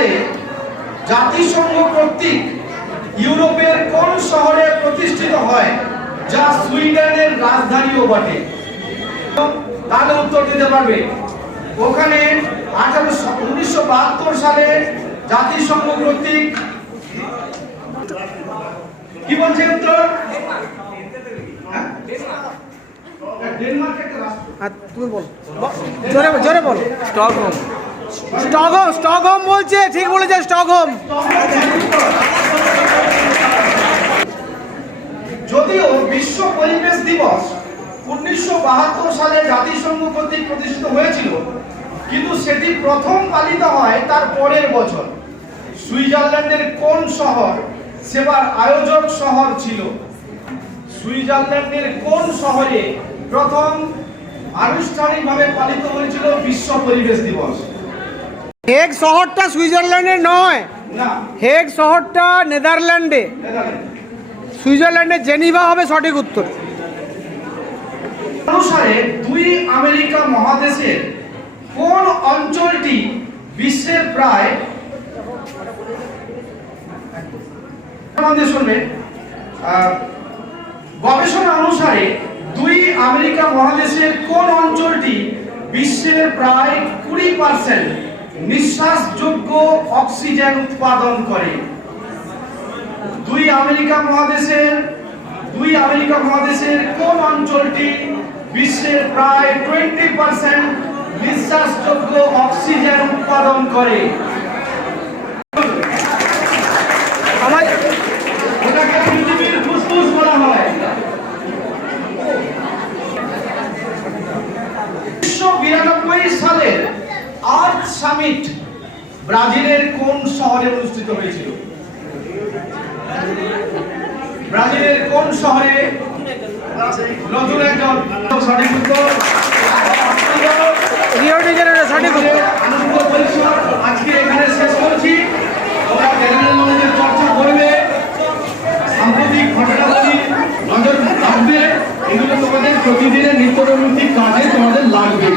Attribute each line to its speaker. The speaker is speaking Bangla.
Speaker 1: সালে জাতিসংঘ কর্তৃক ইউরোপের কোন শহরে প্রতিষ্ঠিত হয় যা সুইডেনের রাজধানীও বটে? তাহলে উত্তর দিতে পারবে। ওখানে আঠারোশো উনিশশো বাহাত্তর সালে জাতিসংঘ কর্তৃক কি বলছে উত্তর? হ্যাঁ? ডেনমার্ক একটা রাষ্ট্র।
Speaker 2: আর তুমি বল। জোরে জোরে বল। স্টকহোম। স্টকহোম স্টকহোম বলছে, ঠিক বলেছে, স্টকহোম।
Speaker 1: যদিও বিশ্ব পরিবেশ দিবস উনিশশো বাহাত্তর সালে জাতিসংঘ কর্তৃক প্রতিষ্ঠিত হয়েছিল, কিন্তু সেটি প্রথম পালিত হয় তার পরের বছর। সুইজারল্যান্ডের কোন শহর সেবার আয়োজক শহর ছিল? সুইজারল্যান্ডের কোন শহরে প্রথম আনুষ্ঠানিকভাবে পালিত হয়েছিল বিশ্ব পরিবেশ দিবস?
Speaker 2: হেগ শহরটা সুইজারল্যান্ডে নয়।
Speaker 1: না।
Speaker 2: হেগ শহরটা নেদারল্যান্ডে। সুইজারল্যান্ডে জেনিভা হবে সঠিক উত্তর।
Speaker 1: অনুসারে দুই আমেরিকা মহাদেশের কোন অঞ্চলটি বিশ্বের প্রায় গবেষণা অনুসারে দুই আমেরিকা মহাদেশের কোন অঞ্চলটি বিশ্বের প্রায় কুড়ি পার্সেন্ট নিঃশ্বাসযোগ্য অক্সিজেন উৎপাদন করে। দুই আমেরিকা মহাদেশের, দুই আমেরিকা মহাদেশের কোন অঞ্চলটি বিশ্বের প্রায় টোয়েন্টি পার্সেন্ট নিঃশ্বাসযোগ্য অক্সিজেন উৎপাদন করে? সালের আর্থ সামিট ব্রাজিলের কোন শহরে অনুষ্ঠিত হয়েছিল? ব্রাজিলের কোন শহরে? নতুন একজন সঠিক উত্তর।
Speaker 2: রিও ডি জেনেরো সঠিক উত্তর।
Speaker 1: আনন্দ পরিষদ আজকে এখানে শেষ করছি। তোমরা জেনারেল নলেজের চর্চা করবে। সাম্প্রতিক ঘটনাবলী নজর রাখবে। এগুলো তোমাদের প্রতিদিনের নিত্যনৈমিত্তিক কাজে তোমাদের লাগবে।